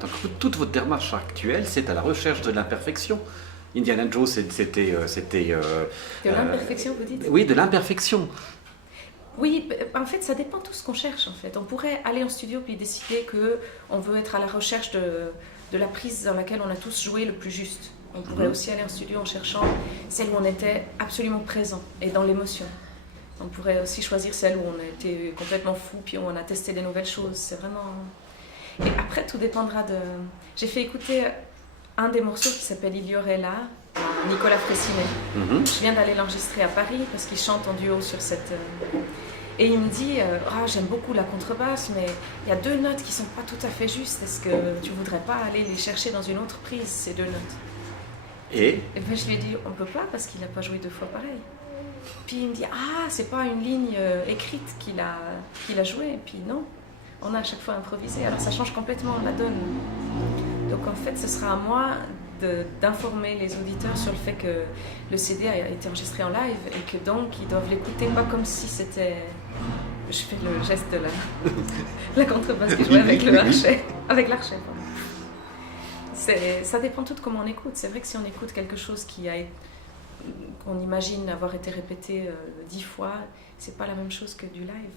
Donc, toute votre démarche actuelle, c'est à la recherche de l'imperfection. Indiana Jones, c'était... De l'imperfection, vous dites? Oui, de l'imperfection. Oui, en fait, ça dépend de tout ce qu'on cherche, en fait. On pourrait aller en studio puis décider qu'on veut être à la recherche de la prise dans laquelle on a tous joué le plus juste. On pourrait aussi aller en studio en cherchant celle où on était absolument présent et dans l'émotion. On pourrait aussi choisir celle où on a été complètement fou puis où on a testé des nouvelles choses. C'est vraiment... Et après, tout dépendra de... J'ai fait écouter un des morceaux qui s'appelle Il y aurait là, à Nicolas Fressinet. Je viens d'aller l'enregistrer à Paris parce qu'il chante en duo sur cette... Et il me dit, j'aime beaucoup la contrebasse, mais il y a 2 notes qui sont pas tout à fait justes. Est-ce que tu voudrais pas aller les chercher dans une autre prise, ces 2 notes? Et ben, je lui ai dit, on peut pas parce qu'il n'a pas joué 2 fois pareil. Puis il me dit, c'est pas une ligne écrite qu'il a jouée. Et puis non, on a à chaque fois improvisé. Alors ça change complètement la donne. Donc en fait, ce sera à moi d'informer les auditeurs sur le fait que le CD a été enregistré en live et que donc ils doivent l'écouter pas comme si c'était... Je fais le geste de la contrebasse qui jouait avec l'archet. Avec l'archet, ça dépend tout de comment on écoute. C'est vrai que si on écoute quelque chose qu'on imagine avoir été répété 10 fois, c'est pas la même chose que du live.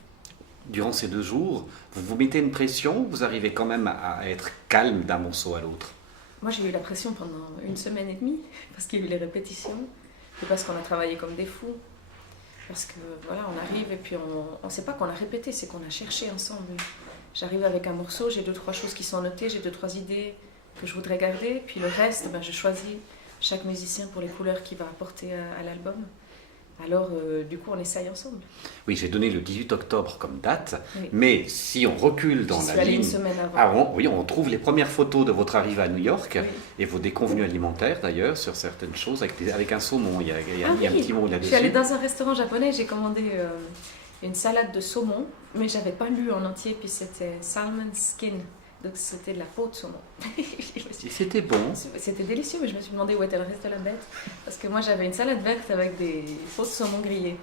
Durant ces 2 jours, vous vous mettez une pression, vous arrivez quand même à être calme d'un morceau à l'autre? Moi, j'ai eu la pression pendant 1 semaine et demie, parce qu'il y a eu les répétitions, et parce qu'on a travaillé comme des fous. Parce que voilà, on arrive et puis on ne sait pas qu'on a répété, c'est qu'on a cherché ensemble. J'arrive avec un morceau, j'ai 2-3 choses qui sont notées, j'ai 2-3 idées que je voudrais garder, puis le reste, je choisis chaque musicien pour les couleurs qu'il va apporter à l'album. Alors, du coup, on essaye ensemble. Oui, j'ai donné le 18 octobre comme date, mais si on recule dans la ligne... Une semaine avant. On trouve les premières photos de votre arrivée à New York et vos déconvenues alimentaires, d'ailleurs, sur certaines choses, avec un saumon. Il y a un petit mot là-dessus. Je suis allée dans un restaurant japonais, j'ai commandé une salade de saumon, mais je n'avais pas lu en entier, puis c'était salmon skin. Donc c'était de la peau de saumon. C'était bon. C'était délicieux, mais je me suis demandé où était le reste de la bête. Parce que moi j'avais une salade verte avec des peaux de saumon grillées.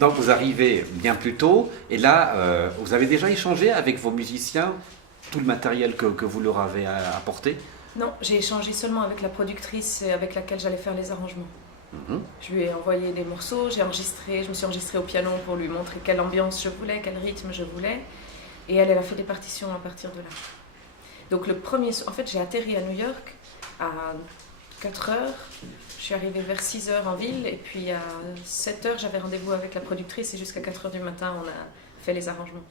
Donc vous arrivez bien plus tôt, et là vous avez déjà échangé avec vos musiciens tout le matériel que vous leur avez apporté? Non, j'ai échangé seulement avec la productrice avec laquelle j'allais faire les arrangements. Je lui ai envoyé des morceaux, je me suis enregistrée au piano pour lui montrer quelle ambiance je voulais, quel rythme je voulais. Et elle a fait des partitions à partir de là. Donc en fait, j'ai atterri à New York à 4 heures. Je suis arrivée vers 6 heures en ville. Et puis à 7 heures, j'avais rendez-vous avec la productrice. Et jusqu'à 4 heures du matin, on a fait les arrangements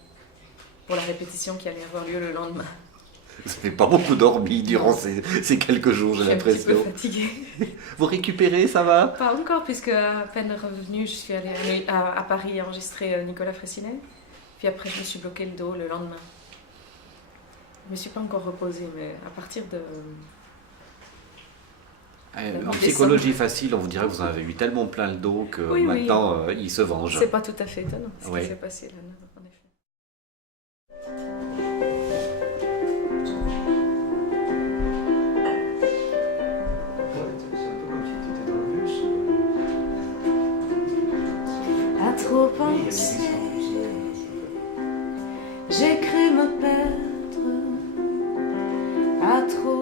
pour la répétition qui allait avoir lieu le lendemain. Vous n'avez pas beaucoup dormi durant ces quelques jours, j'ai l'impression. Je suis un petit peu fatiguée. Vous récupérez, ça va? Pas encore, puisque à peine revenue, je suis allée à Paris enregistrer Nicolas Fressinet. Puis après, je me suis bloqué le dos le lendemain. Je ne me suis pas encore reposée, mais à partir de... En psychologie facile, on vous dirait que vous en avez eu tellement plein le dos que maintenant, il se venge. C'est pas tout à fait étonnant ce qui s'est passé là, en effet. À trop penser, j'ai cru me perdre, à trop